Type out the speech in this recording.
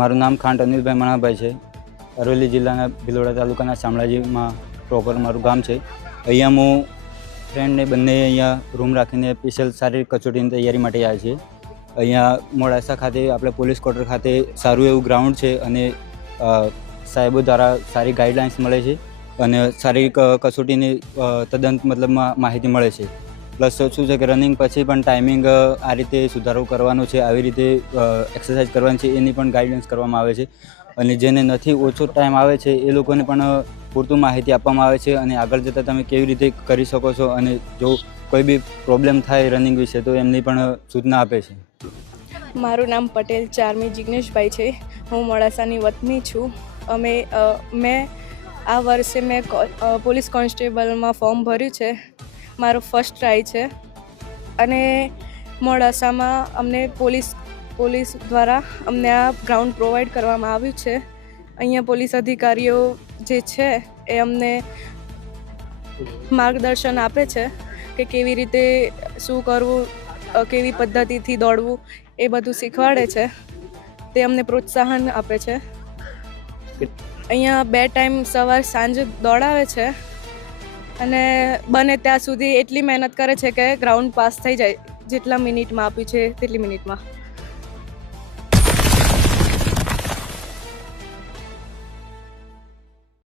મારું નામ ખાંટ અનિલભાઈ મણાભાઈ છે. અરવલ્લી જિલ્લાના ભિલોડા તાલુકાના શામળાજીમાં પ્રોપર મારું ગામ છે. અહીંયા હું ફ્રેન્ડને બંને અહીંયા રૂમ રાખીને સ્પેશિયલ શારીરિક કસોટીની તૈયારી માટે આવ્યા છીએ. અહીંયા મોડાસા ખાતે આપણે પોલીસ ક્વાર્ટર ખાતે સારું એવું ગ્રાઉન્ડ છે અને સાહેબો દ્વારા સારી ગાઈડલાઇન્સ મળે છે અને શારીરિક કસોટીની તદ્દન મતલબમાં માહિતી મળે છે. પ્લસ શું છે કે રનિંગ પછી પણ ટાઈમિંગ આ રીતે સુધારો કરવાનો છે, આવી રીતે એક્સરસાઇઝ કરવાની છે, એની પણ ગાઈડન્સ કરવામાં આવે છે. અને જેને નથી ઓછો ટાઈમ આવે છે, એ લોકોને પણ પૂરતું માહિતી આપવામાં આવે છે અને આગળ જતાં તમે કેવી રીતે કરી શકો છો અને જો કોઈ બી પ્રોબ્લેમ થાય રનિંગ વિશે, તો એમની પણ સૂચના આપે છે. મારું નામ પટેલ ચારમી જિગ્નેશભાઈ છે. હું મોડાસાની વતની છું. અમે મેં આ વર્ષે મેં પોલીસ કોન્સ્ટેબલમાં ફોર્મ ભર્યું છે. મારો ફર્સ્ટ ટ્રાય છે. અને મોડાસામાં અમને પોલીસ પોલીસ દ્વારા અમને આ ગ્રાઉન્ડ પ્રોવાઈડ કરવામાં આવ્યું છે. અહીંયા પોલીસ અધિકારીઓ જે છે એ અમને માર્ગદર્શન આપે છે કે કેવી રીતે શું કરવું કેવી પદ્ધતિથી દોડવું એ બધું શીખવાડે છે. તે અમને પ્રોત્સાહન આપે છે. અહીંયા બે ટાઈમ સવાર સાંજ દોડાવે છે. અને બને ત્યાં સુધી એટલી મહેનત કરે છે કે ગ્રાઉન્ડ પાસ થઈ જાય. જેટલા મિનિટમાં આપી છે, તેટલી મિનિટમાં.